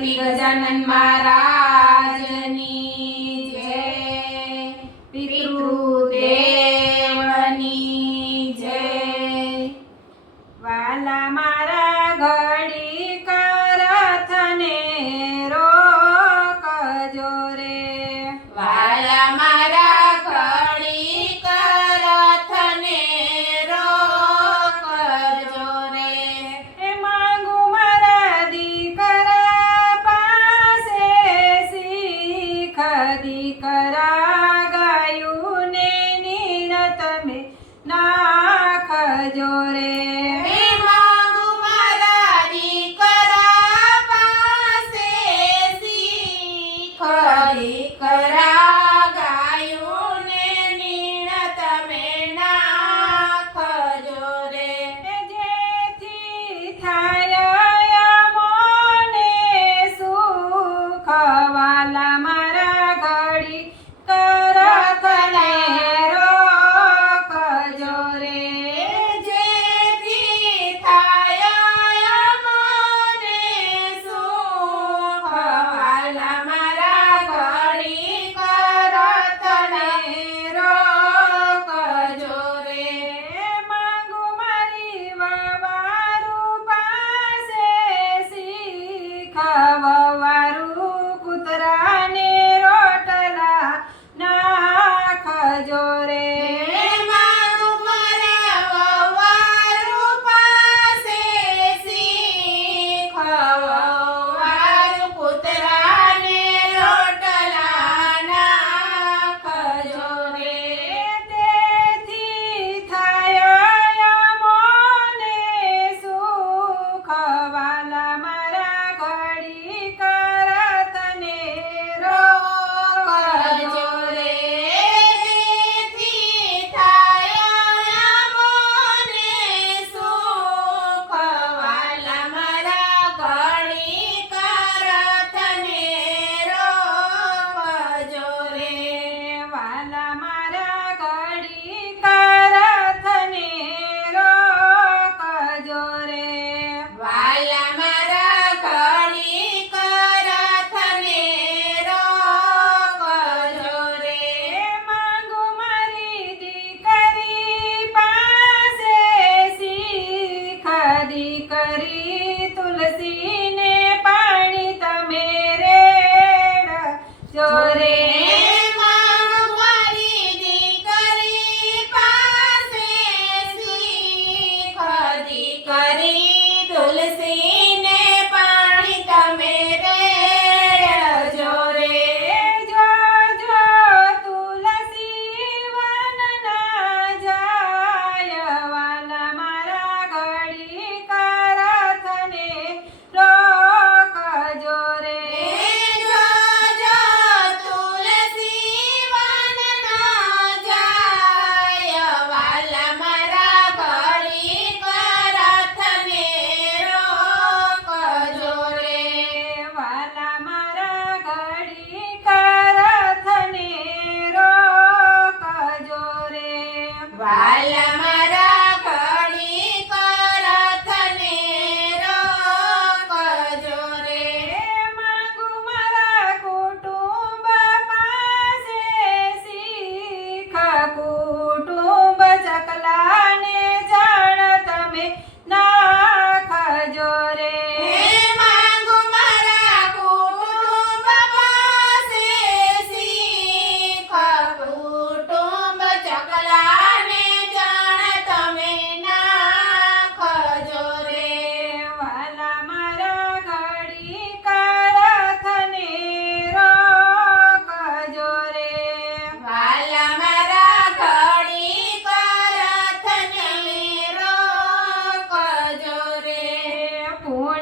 શ્રી ગજાનન મહારાજની જય. પિતૃદેવની જય. વાલામાં पाला मारा गाडी.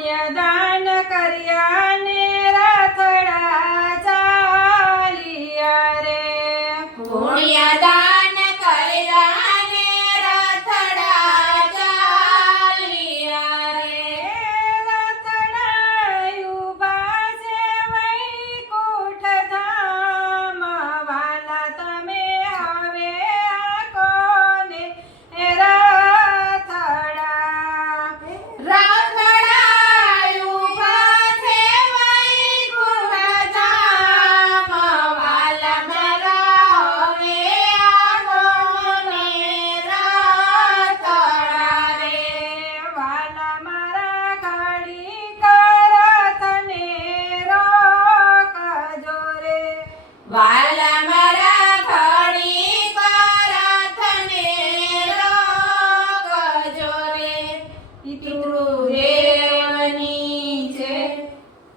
Yeah.